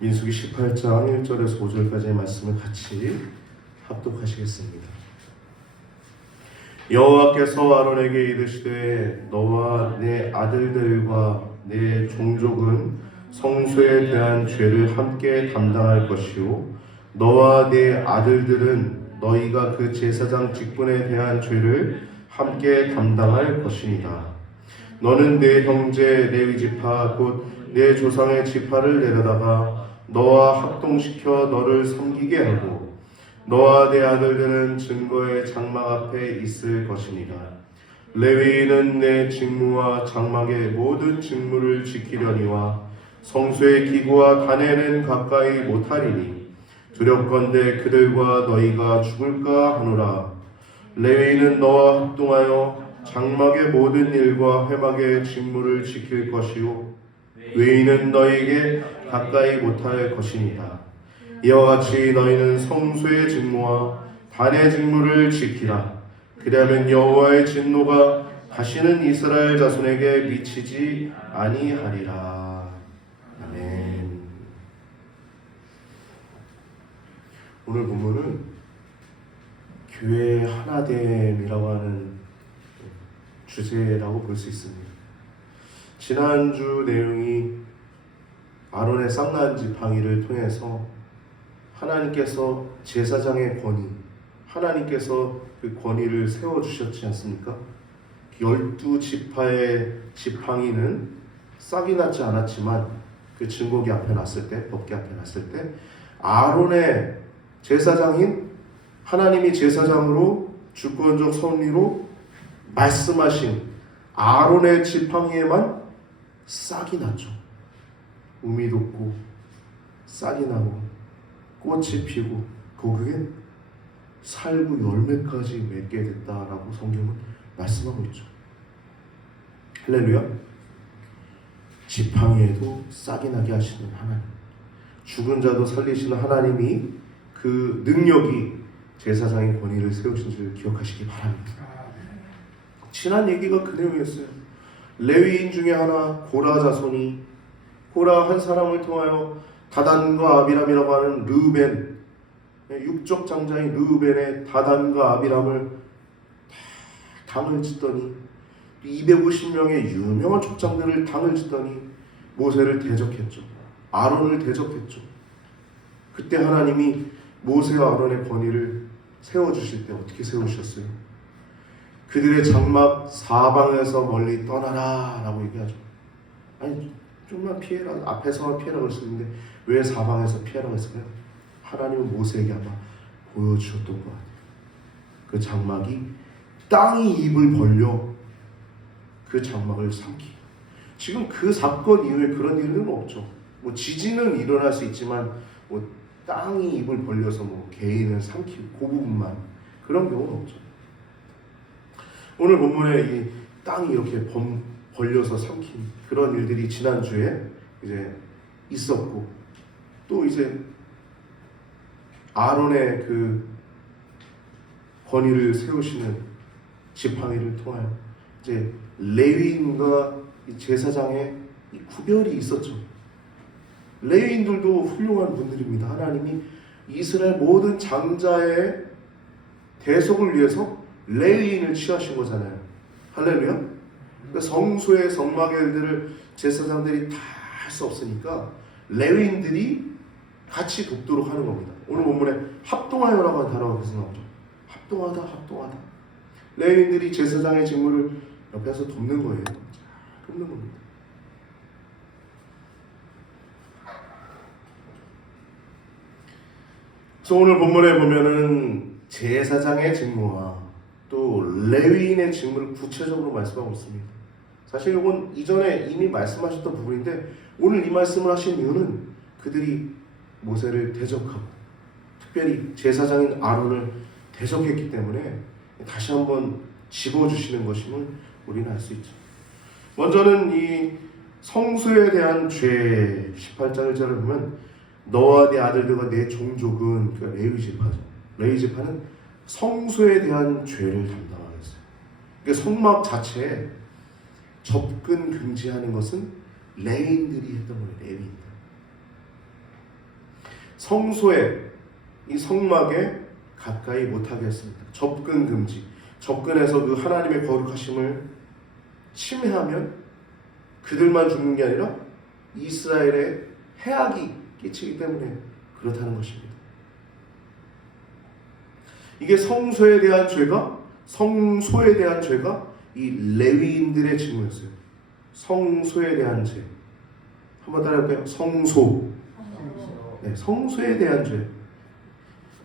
민수기 18장 1절에서 5절까지의 말씀을 같이 합독하시겠습니다. 여호와께서 아론에게 이르시되 너와 내 아들들과 내 종족은 성소에 대한 죄를 함께 담당할 것이요 너와 내 아들들은 너희가 그 제사장 직분에 대한 죄를 함께 담당할 것이니라. 너는 내 형제 레위 지파 곧 내 조상의 지파를 내려다가 너와 합동시켜 너를 섬기게 하고 너와 내 아들들은 증거의 장막 앞에 있을 것이니라. 레위인은 내 직무와 장막의 모든 직무를 지키려니와 성소의 기구와 단에는 가까이 못하리니 두렵건대 그들과 너희가 죽을까 하노라. 레위인은 너와 합동하여 장막의 모든 일과 회막의 직무를 지킬 것이요 외인은 너희에게 가까이 못할 것이니라. 이와 같이 너희는 성소의 직무와 단의 직무를 지키라. 그리하면 여호와의 진노가 다시는 이스라엘 자손에게 미치지 아니하리라. 아멘. 오늘 본문은 교회 하나됨이라고 하는 주제라고 볼 수 있습니다. 지난주 내용이 아론의 쌍난 지팡이를 통해서 하나님께서 제사장의 권위, 하나님께서 그 권위를 세워주셨지 않습니까? 12지파의 지팡이는 싹이 나지 않았지만 그 증거기 앞에 놨을 때, 법궤 앞에 놨을 때 아론의 제사장인 하나님이 제사장으로 주권적 섭리로 말씀하신 아론의 지팡이에만 싹이 났죠. 우미 돋고 싹이 나고 꽃이 피고 거기엔 살구 열매까지 맺게 됐다라고 성경은 말씀하고 있죠. 할렐루야. 지팡이에도 싹이 나게 하시는 하나님, 죽은 자도 살리시는 하나님이 그 능력이 제사장의 권위를 세우신 줄 기억하시기 바랍니다. 지난 얘기가 그 내용이었어요. 레위인 중에 하나 고라 자손이 고라 한 사람을 통하여 다단과 아비람이라고 하는 르우벤, 육적 장자인 르우벤의 다단과 아비람을 당을 짓더니 250명의 유명한 족장들을 당을 짓더니 모세를 대적했죠. 아론을 대적했죠. 그때 하나님이 모세와 아론의 권위를 세워주실 때 어떻게 세우셨어요? 그들의 장막 사방에서 멀리 떠나라 라고 얘기하죠. 아니 좀만 피해라, 앞에서만 피해라 그랬었는데 왜 사방에서 피하라고 했을까요? 하나님은 모세에게 아마 보여주셨던 것 같아요. 그 장막이 땅이 입을 벌려 그 장막을 삼키. 지금 그 사건 이후에 그런 일은 없죠. 뭐 지진은 일어날 수 있지만 뭐 땅이 입을 벌려서 뭐 개인을 삼키고 그 부분만 그런 경우는 없죠. 오늘 본문에 이 땅이 이렇게 벌려서 삼킨 그런 일들이 지난주에 이제 있었고 또 이제 아론의 그 권위를 세우시는 지팡이를 통하여 이제 레위인과 제사장의 이 구별이 있었죠. 레위인들도 훌륭한 분들입니다. 하나님이 이스라엘 모든 장자의 대속을 위해서 레위인을 취하신 거잖아요. 할렐루야. 그러니까 성소의 성막의 일들을 제사장들이 다 할 수 없으니까 레위인들이 같이 돕도록 하는 겁니다. 오늘 본문에 합동하여라고 하는 단어가 계속 나오죠. 합동하다. 레위인들이 제사장의 직무를 옆에서 돕는 거예요. 돕는 겁니다. 그래서 오늘 본문에 보면은 제사장의 직무와 또 레위인의 직무를 구체적으로 말씀하고 있습니다. 사실 이건 이전에 이미 말씀하셨던 부분인데 오늘 이 말씀을 하신 이유는 그들이 모세를 대적하고 특별히 제사장인 아론을 대적했기 때문에 다시 한번 짚어주시는 것임을 우리는 알 수 있죠. 먼저는 이 성소에 대한 죄 18장 1절을 보면 너와 내 아들들과 내 종족은 그러니까 레위 지파죠. 레위 지파는 성소에 대한 죄를 담당하겠어요. 그러니까 성막 자체에 접근 금지하는 것은 레위인들이 했던 거예요. 레위인들. 성소에 이 성막에 가까이 못하게 했습니다. 접근 금지. 접근해서 그 하나님의 거룩하심을 침해하면 그들만 죽는 게 아니라 이스라엘에 해악이 끼치기 때문에 그렇다는 것입니다. 이게 성소에 대한 죄가 이 레위인들의 직무였어요. 성소에 대한 죄. 한번 따라해볼까요? 성소. 네, 성소에 대한 죄.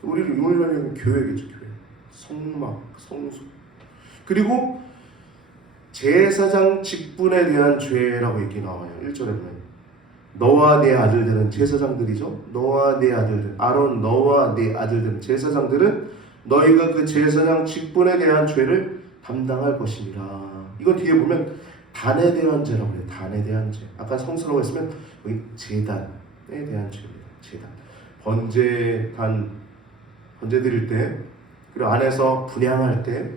우리를 용일하는 교회겠죠, 교회. 성막, 성소. 그리고 제사장 직분에 대한 죄라고 얘기 나와요. 1절에 보면 너와 내 아들들은 제사장들이죠. 너와 내 아들들, 아론 너와 내 아들들은 제사장들은 너희가 그 제사장 직분에 대한 죄를 담당할 것이니라. 이거 뒤에 보면 단에 대한 죄라고 해요. 단에 대한 죄. 아까 성소라고 했으면 여기 제단에 대한 죄입니다. 제단. 번제 드릴 때, 그리고 안에서 분향할 때,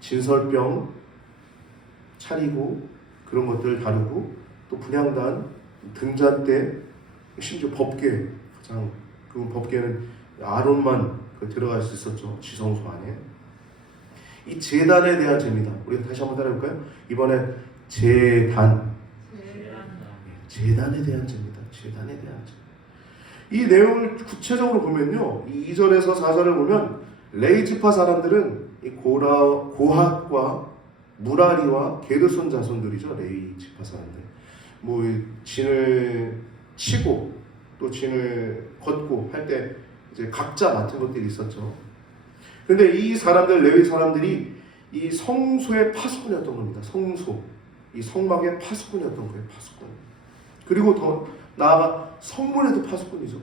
진설병 차리고 그런 것들 다루고, 또 분향단, 등잔 때, 심지어 법궤, 가장 그 법궤는 아론만 들어갈 수 있었죠. 지성소 안에. 이 제단에 대한 죄입니다. 우리 다시 한번 따라해볼까요? 이번에 제단에 대한 죄입니다. 제단에 대한 죄. 이 내용을 구체적으로 보면요, 이 2절에서 4절을 보면 레위지파 사람들은 이 고핫과 무라리와 게르손 자손들이죠. 레위지파 사람들. 뭐 진을 치고 또 진을 걷고 할 때 이제 각자 맡은 것들이 있었죠. 근데 이 사람들, 레위 사람들이 이 성소의 파수꾼이었던 겁니다. 성소, 이 성막의 파수꾼이었던 거예요. 파수꾼. 그리고 더 나아가 성문에도 파수꾼이죠.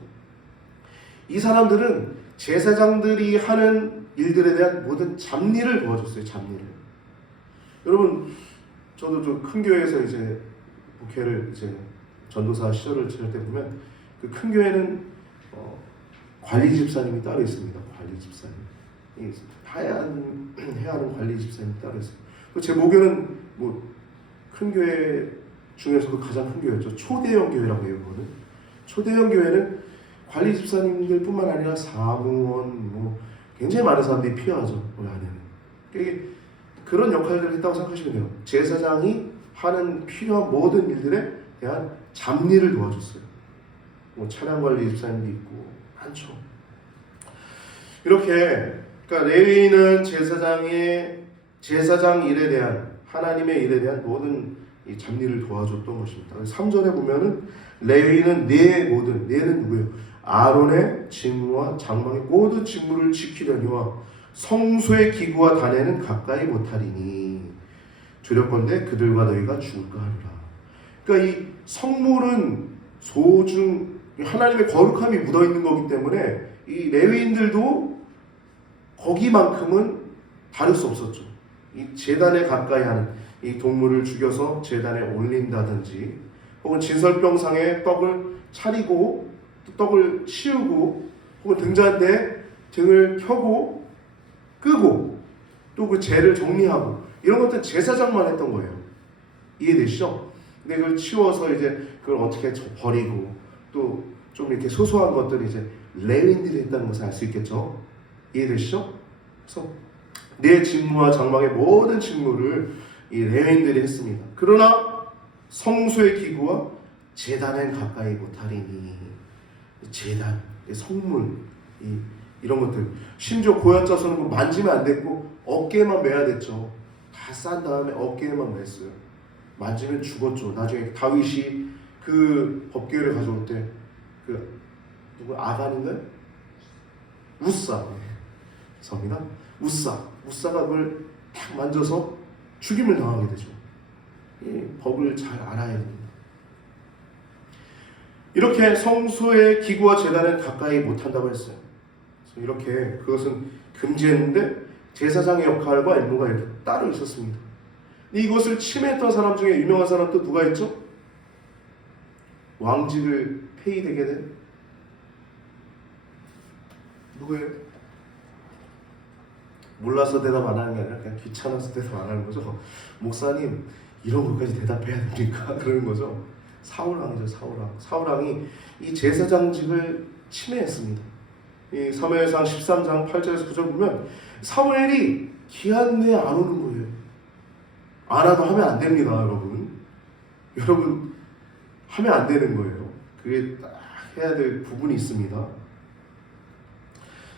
이 사람들은 제사장들이 하는 일들에 대한 모든 잡일을 도와줬어요. 잡일을. 여러분, 저도 좀 큰 교회에서 이제 목회를 이제 전도사 시절을 지낼 때 보면 그 큰 교회는 관리 집사님이 따로 있습니다. 관리 집사님. 해야 하는 관리 집사님이 따로 있어요. 제 모교는 뭐 큰 교회 중에서도 가장 큰 교회였죠. 초대형 교회라고 해요. 그거는. 초대형 교회는 관리 집사님들뿐만 아니라 사무원, 뭐 굉장히 많은 사람들이 필요하죠. 우리 안에는. 그런 역할들을 했다고 생각하시면 돼요. 제사장이 하는 필요한 모든 일들에 대한 잡일을 도와줬어요. 뭐 찬양 관리 집사님도 있고 많죠. 이렇게 그러니까 레위인은 제사장 일에 대한 하나님의 일에 대한 모든 이 잡일을 도와줬던 것입니다. 3절에 보면은 레위인은 내는 누구예요? 아론의 직무와 장막의 모든 직무를 지키려니와 성소의 기구와 단에는 가까이 못하리니 두렵건대 그들과 너희가 죽을까 하리라. 그러니까 이 성물은 소중 하나님의 거룩함이 묻어 있는 거기 때문에 이 레위인들도 거기만큼은 다를 수 없었죠. 이 제단에 가까이 하는 이 동물을 죽여서 제단에 올린다든지 혹은 진설병상에 떡을 차리고 또 떡을 치우고 혹은 등잔대에 등을 켜고 끄고 또 그 재를 정리하고 이런 것들 제사장만 했던 거예요. 이해되시죠? 근데 그걸 치워서 이제 그걸 어떻게 버리고 또 좀 이렇게 소소한 것들을 이제 레위인들이 했다는 것을 알 수 있겠죠? 이해되시죠? 그래서 내 직무와 장막의 모든 직무를 이 레위인들이 했습니다. 그러나 성소의 기구와 제단엔 가까이 못하리니 제단, 성물 이런 것들 심지어 고향 자손은 만지면 안 됐고 어깨에만 매야 됐죠. 다 싼 다음에 어깨에만 맸어요. 만지면 죽었죠. 나중에 다윗이 그 법궤를 가져올 때 그 누구 아간인가요? 우사 성이나 우사가 그걸 딱 만져서 죽임을 당하게 되죠. 이 법을 잘 알아야 됩니다. 이렇게 성소의 기구와 제단은 가까이 못한다고 했어요. 그래서 이렇게 그것은 금지했는데 제사장의 역할과 임무가 이렇게 따로 있었습니다. 이것을 침해했던 사람 중에 유명한 사람 또 누가 있죠? 왕직을 폐위되게 된 누구예요? 몰라서 대답 안 하는 게 아니라 그냥 귀찮아서 대답 안 하는 거죠. 목사님 이런 것까지 대답해야 됩니까? 그러는 거죠. 사울왕이죠. 사울왕이 이 제사장직을 침해했습니다. 이 사무엘상 13장 8절에서 9절 보면 사무엘이 기한 내에 안 오는 거예요. 안 와도 하면 안 됩니다, 여러분. 여러분 하면 안 되는 거예요. 그게 딱 해야 될 부분이 있습니다.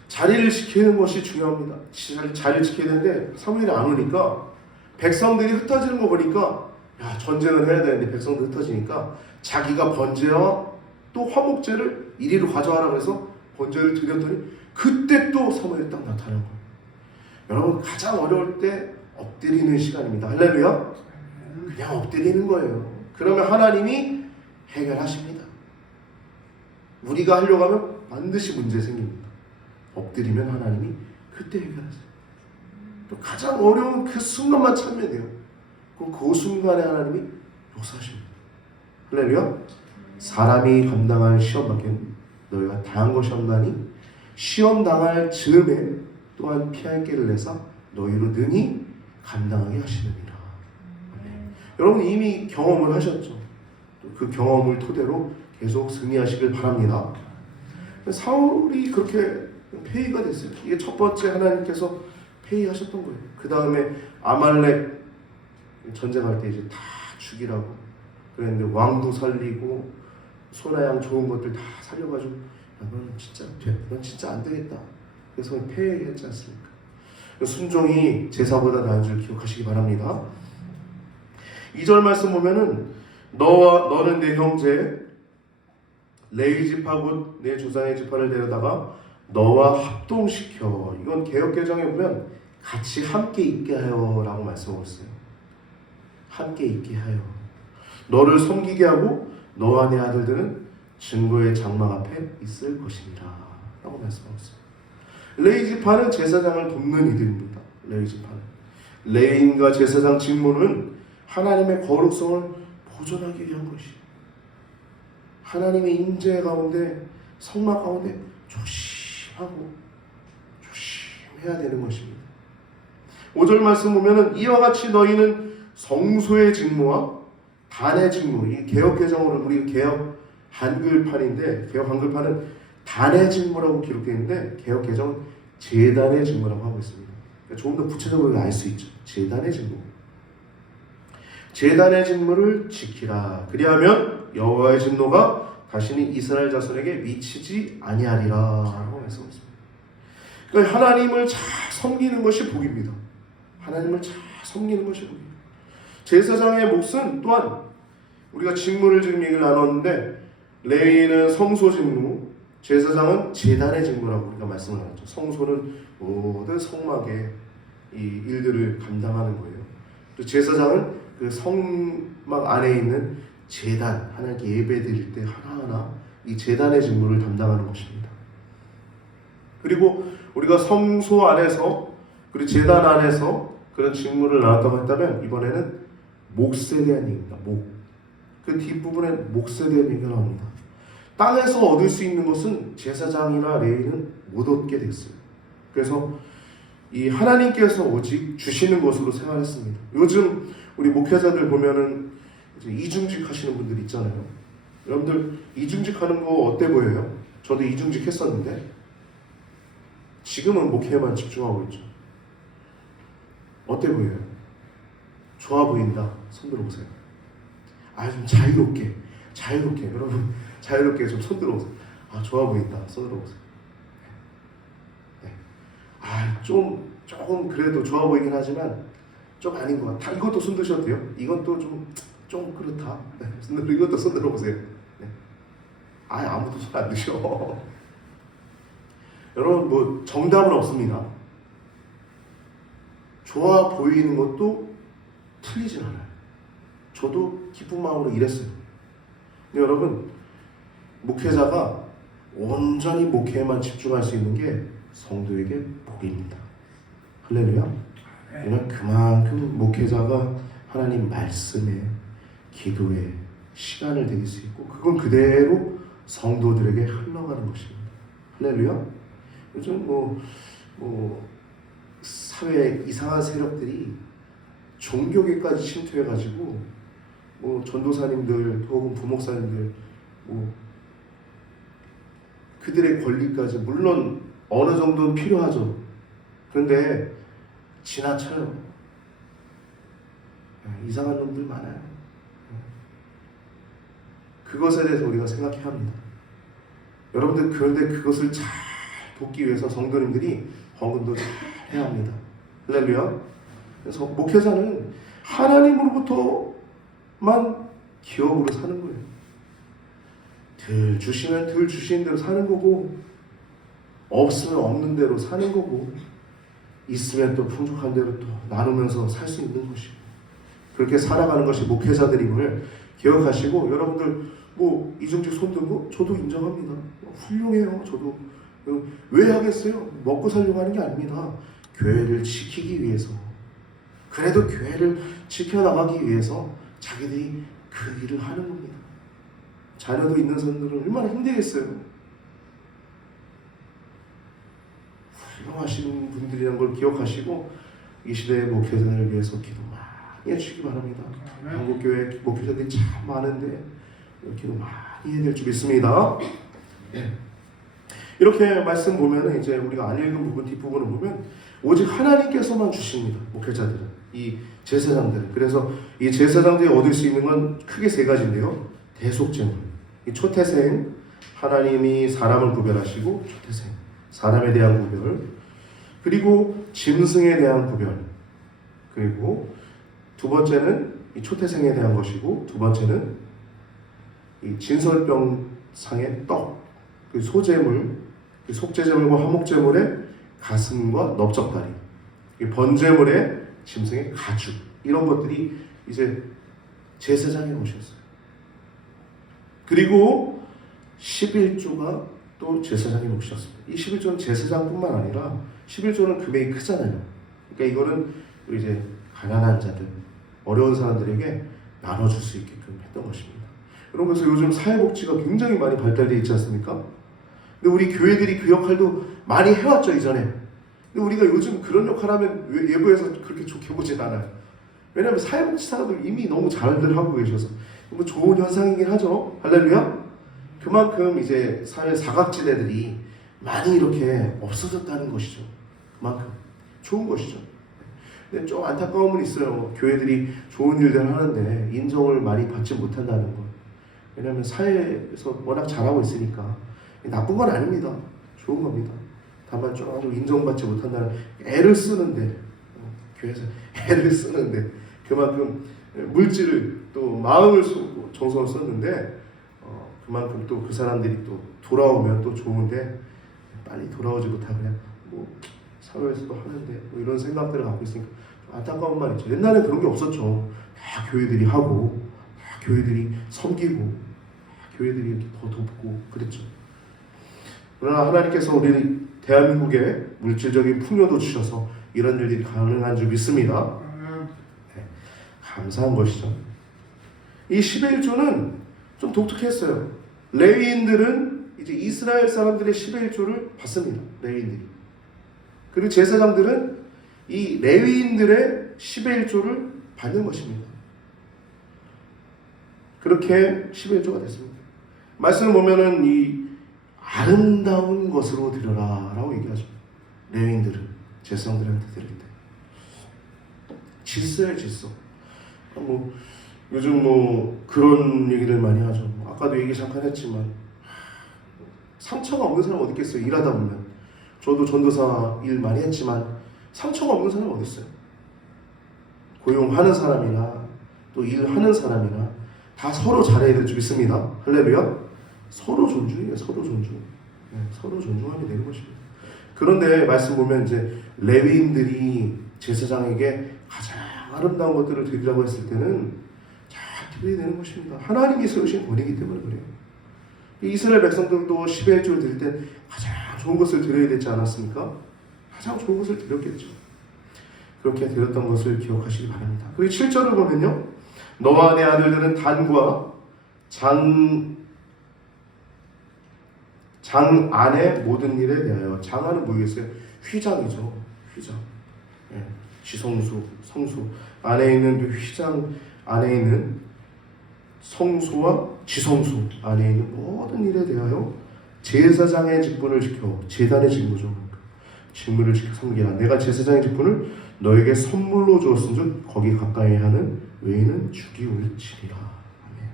자리를 지키는 것이 중요합니다. 자리를 지켜야 되는데 사무엘이 안 오니까 백성들이 흩어지는 거 보니까 야, 전쟁을 해야 되는데 백성들 흩어지니까 자기가 번제와 또 화목제를 이리로 가져와라 그래서 번제를 드렸더니 그때 또 사무엘이 딱 나타나는 거예요. 여러분 가장 어려울 때 엎드리는 시간입니다. 할렐루야. 그냥 엎드리는 거예요. 그러면 하나님이 해결하십니다. 우리가 하려고 하면 반드시 문제 생깁니다. 엎드리면 하나님이 그때 해결하세요. 또 가장 어려운 그 순간만 참으면 돼요. 그럼 그 순간에 하나님이 역사하십니다. 할렐루야. 사람이 감당할 시험밖엔 너희가 당한 것이 없나니 시험 당할 즈음에 또한 피할 길을 내사 너희로 능히 감당하게 하시느니라. 여러분 이미 경험을 하셨죠. 그 경험을 토대로 계속 승리하시길 바랍니다. 사울이 그렇게 폐위가 됐어요. 이게 첫 번째 하나님께서 폐위하셨던 거예요. 그 다음에 아말렉 전쟁할 때 이제 다 죽이라고 그랬는데 왕도 살리고 소나 양 좋은 것들 다 살려가지고 넌 진짜 안 되겠다. 그래서 폐위했지 않습니까? 순종이 제사보다 나은 줄 기억하시기 바랍니다. 2절 말씀 보면은 너는 내 형제 레위 지파 곧 내 조상의 지파를 데려다가 너와 합동시켜. 이건 개역개정에 보면 같이 함께 있게 하여 라고 말씀하고 있어요. 함께 있게 하여 너를 섬기게 하고 너와 내 아들들은 증거의 장막 앞에 있을 것이니라 라고 말씀하고 있어요. 레위 지파는 제사장을 돕는 이들입니다. 레위 지파는 레위인과 제사장 직무는 하나님의 거룩성을 보존하기 위한 것이에요. 하나님의 임재 가운데 성막 가운데 조심하고 조심해야 되는 것입니다. 5절 말씀 보면은 이와 같이 너희는 성소의 직무와 단의 직무, 이 개역 개정으로 우리 개역 한글판인데 개역 한글판은 단의 직무라고 기록되어 있는데 개역 개정은 제단의 직무라고 하고 있습니다. 그러니까 조금 더 구체적으로 알 수 있죠. 제단의 직무. 제단의 직무를 지키라. 그리하면 여호와의 진노가 다시는 이스라엘 자손에게 미치지 아니하리라 라고 말씀하셨습니다. 그러니까 하나님을 잘 섬기는 것이 복입니다. 하나님을 잘 섬기는 것이 복입니다. 제사장의 몫은 또한 우리가 직무를 지금 얘기를 나눴는데 레위는 성소 직무, 제사장은 제단의 직무라고 우리가 말씀을 나눴죠. 성소는 모든 성막의 이 일들을 감당하는 거예요. 또 제사장은 그 성막 안에 있는 제단, 하나님께 예배 드릴 때 하나하나 이 제단의 직무를 담당하는 것입니다. 그리고 우리가 성소 안에서 그리고 제단 안에서 그런 직무를 나눴다고 했다면 이번에는 몫에 대한 얘기입니다. 그 뒷부분에 몫에 대한 얘기가 나옵니다. 땅에서 얻을 수 있는 것은 제사장이나 레위는 못 얻게 됐어요. 그래서 이 하나님께서 오직 주시는 것으로 생활했습니다. 요즘 우리 목회자들 보면은 이제 이중직 하시는 분들 있잖아요. 여러분들 이중직 하는 거 어때 보여요? 저도 이중직 했었는데 지금은 목회에만 집중하고 있죠. 어때 보여요? 좋아 보인다. 손 들어보세요. 좀 자유롭게 여러분 자유롭게 좀 손 들어보세요. 좋아 보인다. 손 들어보세요. 네. 조금 그래도 좋아 보이긴 하지만 좀 아닌 것 같아. 이것도 손 드셔도 돼요. 이것도 좀 그렇다. 네. 이것도 손 들어보세요. 네. 아무도 손 안 드셔. 여러분 뭐 정답은 없습니다. 좋아 보이는 것도 틀리진 않아요. 저도 기쁜 마음으로 일했어요. 근데 여러분 목회자가 온전히 목회에만 집중할 수 있는 게 성도에게 복입니다. 할렐루야. 왜냐면 그만큼 목회자가 하나님 말씀에 기도에 시간을 드릴 수 있고 그건 그대로 성도들에게 흘러가는 것입니다. 할렐루야. 요즘 뭐 사회에 이상한 세력들이 종교계까지 침투해가지고 전도사님들 혹은 부목사님들 그들의 권리까지 물론 어느 정도는 필요하죠. 그런데 지나쳐요. 이상한 놈들 많아요. 그것에 대해서 우리가 생각해야 합니다. 여러분들, 그런데 그것을 잘 돕기 위해서 성도님들이 헌금도 잘 해야 합니다. 할렐루야. 그래서 목회자는 하나님으로부터만 기업으로 사는 거예요. 들 주시면 들 주신 대로 사는 거고, 없으면 없는 대로 사는 거고, 있으면 또 풍족한 대로 또 나누면서 살 수 있는 것이고, 그렇게 살아가는 것이 목회자들임을 기억하시고, 여러분들 뭐 이중직 손든 거 저도 인정합니다. 훌륭해요. 저도 왜 하겠어요? 먹고 살려고 하는 게 아닙니다. 교회를 지키기 위해서, 그래도 교회를 지켜나가기 위해서 자기들이 그 일을 하는 겁니다. 자녀도 있는 사람들은 얼마나 힘들겠어요. 훌륭하신 분들이라는 걸 기억하시고 이 시대의 목회자를 위해서 기도 많이 해주시기 바랍니다. 한국교회 목회자들이 참 많은데 기도 많이 해야 될 줄 믿습니다. 이렇게 말씀 보면 이제 우리가 안 읽은 부분 뒷부분을 보면 오직 하나님께서만 주십니다. 목회자들은, 이 제사장들은. 그래서 이 제사장들이 얻을 수 있는 건 크게 세 가지인데요. 대속제물, 이 초태생, 하나님이 사람을 구별하시고 초태생, 사람에 대한 구별, 그리고 짐승에 대한 구별, 그리고 두 번째는 이 초태생에 대한 것이고, 두 번째는 이 진설병상의 떡, 그 소제물, 그 속제제물과 화목제물의 가슴과 넓적다리, 번제물의 짐승의 가죽, 이런 것들이 이제 제사장의 것이었어요. 그리고 11조가 또 제사장의 몫이었습니다. 이 11조는 제사장뿐만 아니라 11조는 금액이 크잖아요. 그러니까 이거는 이제 가난한 자들, 어려운 사람들에게 나눠줄 수 있게끔 했던 것입니다. 여러분, 그래서 요즘 사회복지가 굉장히 많이 발달되어 있지 않습니까? 근데 우리 교회들이 그 역할도 많이 해왔죠, 이전에. 근데 우리가 요즘 그런 역할 하면 외부에서 그렇게 좋게 보진 않아요. 왜냐하면 사회복지사들 이미 너무 잘들 하고 계셔서 뭐 좋은 현상이긴 하죠. 할렐루야. 그만큼 이제 사회 사각지대들이 많이 이렇게 없어졌다는 것이죠. 그만큼 좋은 것이죠. 근데 좀 안타까움은 있어요. 교회들이 좋은 일들을 하는데 인정을 많이 받지 못한다는 것. 왜냐하면 사회에서 워낙 잘하고 있으니까. 나쁜 건 아닙니다. 좋은 겁니다. 다만 좀 인정받지 못한다는, 애를 쓰는데, 교회에서 애를 쓰는데 그만큼 물질을 또 마음을 쏟고 정성을 썼는데 그만큼 또 그 사람들이 또 돌아오면 또 좋은데 빨리 돌아오지 못하고 그냥 뭐 사회에서도 하는데 뭐 이런 생각들을 갖고 있으니까 좀 안타까운 말이죠. 옛날에 그런 게 없었죠. 다 교회들이 하고, 다 교회들이 섬기고, 다 교회들이 이렇게 더 돕고 그랬죠. 그러나 하나님께서 우리 대한민국에 물질적인 풍요도 주셔서 이런 일들이 가능한 줄 믿습니다. 네, 감사한 것이죠. 이 11조는 좀 독특했어요. 레위인들은 이제 이스라엘 사람들의 11조를 받습니다. 레위인들이. 그리고 제사장들은 이 레위인들의 11조를 받는 것입니다. 그렇게 11조가 됐습니다. 말씀을 보면은 이 아름다운 것으로 드려라 라고 얘기하죠. 레위인들은 제사장들한테 드릴 때 질서예요, 질서. 뭐 요즘 뭐 그런 얘기를 많이 하죠. 아까도 얘기 잠깐 했지만 상처가 없는 사람 어디 있겠어요. 일하다 보면. 저도 전도사 일 많이 했지만 상처가 없는 사람 어디 있어요. 고용하는 사람이나 또 일하는 사람이나 다 서로 잘해야 될 줄 믿습니다. 할렐루야. 서로 존중해요. 서로 존중. 네, 서로 존중하게 되는 것입니다. 그런데 말씀 보면 이제 레위인들이 제사장에게 가장 아름다운 것들을 드리라고 했을 때는 잘 드려야 되는 것입니다. 하나님이 세우신 권위이기 때문에 그래요. 이스라엘 백성들도 11조를 드릴 때 가장 좋은 것을 드려야 되지 않았습니까? 가장 좋은 것을 드렸겠죠. 그렇게 드렸던 것을 기억하시기 바랍니다. 그리고 7절을 보면요. 너와 내 아들들은 단과 장 안의 모든 일에 대하여, 장안은 뭐겠어요? 휘장이죠. 휘장. 예, 지성소, 성소. 안에 있는 그 휘장 안에 있는 성소와 지성소 안에 있는 모든 일에 대하여 제사장의 직분을 지켜, 제단의 직무죠. 직무를 지켜 섬기라. 내가 제사장의 직분을 너에게 선물로 주었은즉 거기 가까이 하는 외인은 죽이올지니라. 아멘.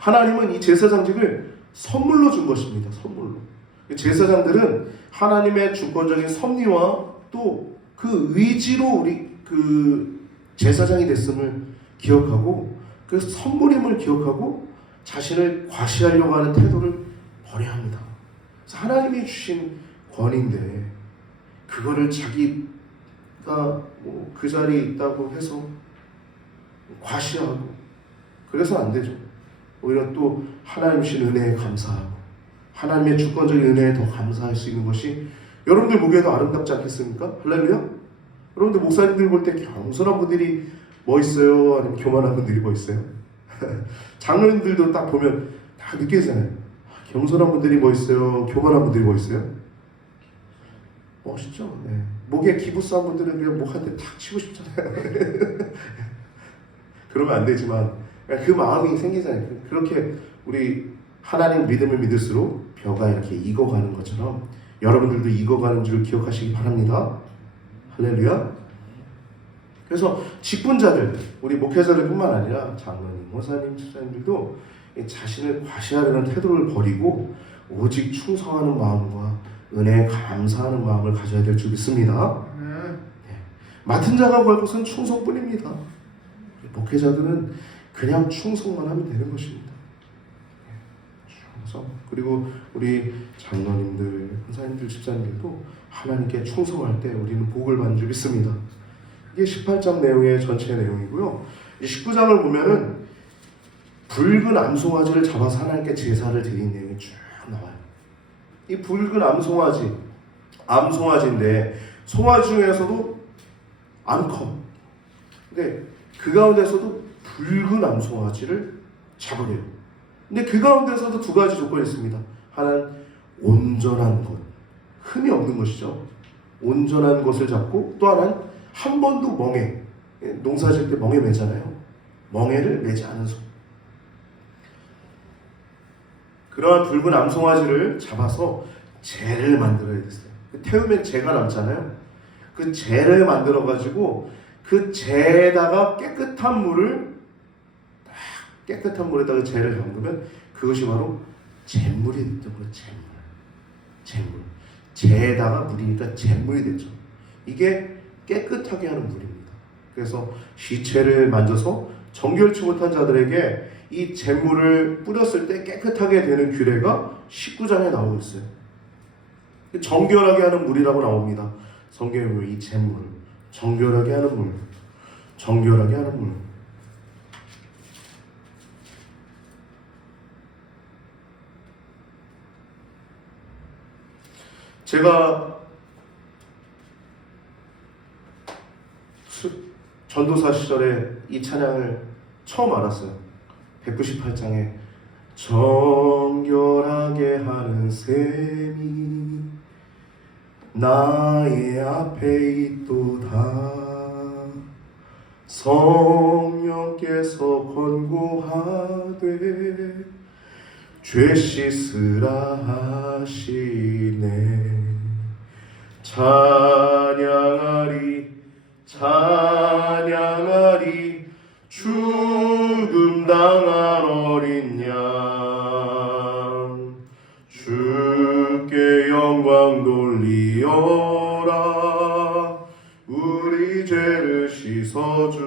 하나님은 이 제사장직을 선물로 준 것입니다. 선물로. 제사장들은 하나님의 주권적인 섭리와 또 그 의지로 우리 그 제사장이 됐음을 기억하고 그 선물임을 기억하고 자신을 과시하려고 하는 태도를 버려야 합니다. 그래서 하나님이 주신 권위인데 그거를 자기가 뭐 그 자리에 있다고 해서 과시하고 그래서 안 되죠. 오히려 또 하나님 주신 은혜에 감사하고 하나님의 주권적인 은혜에 더 감사할 수 있는 것이 여러분들 보기에도 아름답지 않겠습니까? 할렐루야? 여러분들 목사님들 볼 때 겸손한 분들이 멋있어요? 아니면 교만한 분들이 멋있어요? 장로님들도 딱 보면 다 느끼잖아요. 겸손한 분들이 멋있어요? 교만한 분들이 멋있어요? 멋있죠? 네. 목에 기부스한 분들은 그냥 목 한 대 탁 치고 싶잖아요. 그러면 안 되지만 그 마음이 생기잖아요. 그렇게 우리 하나님 믿음을 믿을수록 벼가 이렇게 익어가는 것처럼 여러분들도 익어가는 줄 기억하시기 바랍니다. 할렐루야. 그래서 직분자들, 우리 목회자들 뿐만 아니라 장로님, 목사님, 집사님들도 자신을 과시하려는 태도를 버리고 오직 충성하는 마음과 은혜에 감사하는 마음을 가져야 될 줄 믿습니다. 네. 맡은 자가 구할 것은 충성뿐입니다. 목회자들은 그냥 충성만 하면 되는 것입니다. 충성. 그리고 우리 장로님들, 권사님들, 집사님들도 하나님께 충성할 때 우리는 복을 받는 줄 믿습니다. 이게 18장 내용의 전체 내용이고요. 19장을 보면은 붉은 암송아지를 잡아서 하나님께 제사를 드린 내용이 쭉 나와요. 이 붉은 암송아지인데 송아지 중에서도 암컷. 근데 그 가운데서도 붉은 암송아지를 잡으래요. 근데 그 가운데서도 두 가지 조건이 있습니다. 하나는 온전한 것, 흠이 없는 것이죠. 온전한 것을 잡고 또 하나는 한 번도 멍에, 농사 지을 때 멍에 매잖아요. 멍에를 매지 않은 소. 그러한 붉은 암송아지를 잡아서 재를 만들어야 됐어요. 태우면 재가 남잖아요. 그 재를 만들어 가지고 그 재에다가 깨끗한 물에다가 재를 담그면 그것이 바로 잿물이 됐죠. 잿물. 재에다가 물이니까 잿물이 됐죠. 이게 깨끗하게 하는 물입니다. 그래서 시체를 만져서 정결치 못한 자들에게 이 잿물을 뿌렸을 때 깨끗하게 되는 규례가 19장에 나오고 있어요. 정결하게 하는 물이라고 나옵니다. 성경에 보면 이 잿물을 정결하게 하는 물. 제가 전도사 시절에 이 찬양을 처음 알았어요. 198장에 정결하게 하는 셈이 나의 앞에 있도다. 성령께서 권고하되 죄 씻으라 하시네. 찬양하리 죽음 당한 어린 양 주께 영광 돌리어라. 우리 죄를 씻어주셨네.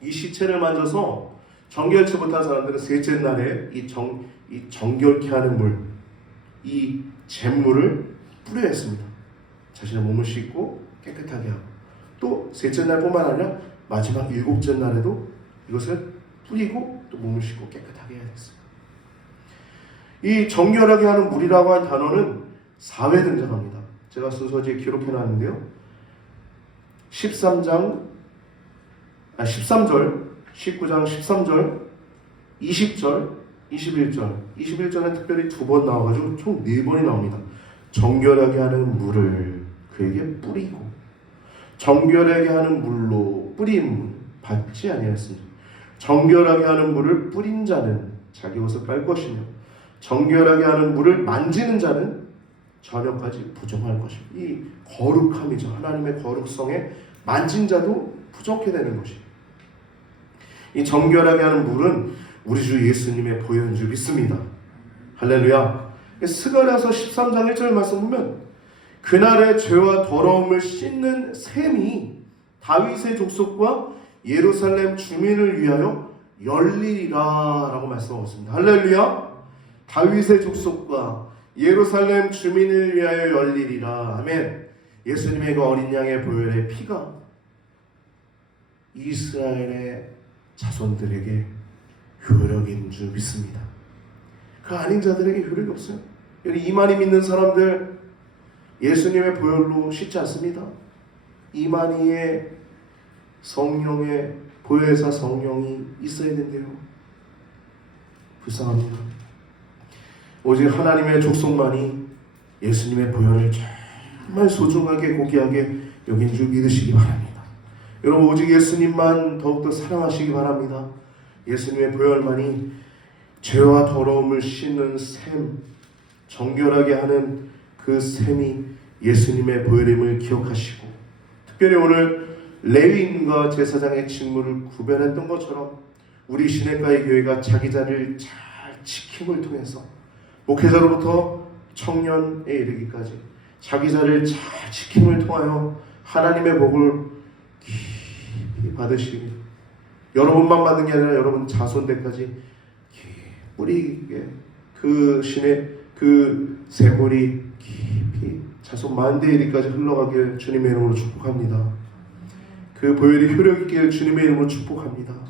이 시체를 만져서 정결치 못한 사람들은 셋째 날에 이 정결케 하는 물, 이 잿물을 뿌려야 했습니다. 자신의 몸을 씻고 깨끗하게 하고, 또 셋째 날뿐만 아니라 마지막 일곱째 날에도 이것을 뿌리고 또 몸을 씻고 깨끗하게 해야 됐습니다. 이 정결하게 하는 물이라고 한 단어는 4회 등장합니다. 제가 순서지에 기록해놨는데요. 13절, 19장 13절, 20절, 21절은 특별히 2번 나와가지고 총 4번이 나옵니다. 정결하게 하는 물을 그에게 뿌리고, 정결하게 하는 물로 뿌린 물 받지 아니하였으니 정결하게 하는 물을 뿌린 자는 자기 옷을 빨 것이며 정결하게 하는 물을 만지는 자는 저녁까지 부정할 것입니다. 이 거룩함이죠. 하나님의 거룩성에 만진 자도 부정케 되는 것입니다. 이 정결하게 하는 물은 우리 주 예수님의 보혈인 줄 믿습니다. 할렐루야. 스가랴서 13장 1절 말씀 보면 그날의 죄와 더러움을 씻는 샘이 다윗의 족속과 예루살렘 주민을 위하여 열리리라 라고 말씀하고 있습니다. 할렐루야. 다윗의 족속과 예루살렘 주민을 위하여 열리리라. 아멘. 예수님의 그 어린 양의 보혈의 피가 이스라엘의 자손들에게 효력인 줄 믿습니다. 그 아닌 자들에게 효력이 없어요. 이만희 믿는 사람들 예수님의 보혈로 씻지 않습니다. 이만희의 성령의 보혜사 성령이 있어야 된대요. 불쌍합니다. 오직 하나님의 족속만이 예수님의 보혈을 정말 소중하게 고귀하게 여긴 줄 믿으시기 바랍니다. 여러분 오직 예수님만 더욱더 사랑하시기 바랍니다. 예수님의 보혈만이 죄와 더러움을 씻는 샘, 정결하게 하는 그 샘이 예수님의 보혈임을 기억하시고 특별히 오늘 레위인과 제사장의 직무를 구별했던 것처럼 우리 시냇가의 교회가 자기 자리를 잘 지킴을 통해서 목회자로부터 청년에 이르기까지 자기 자리를 잘 지킴을 통하여 하나님의 복을 깊이 받으시기 여러분만 받는 게 아니라 여러분 자손들까지 뿌리게 그 신의 그 샘물이 깊이 자손 만대 이리까지 흘러가길 주님의 이름으로 축복합니다. 그 보혈이 효력 있길 주님의 이름으로 축복합니다.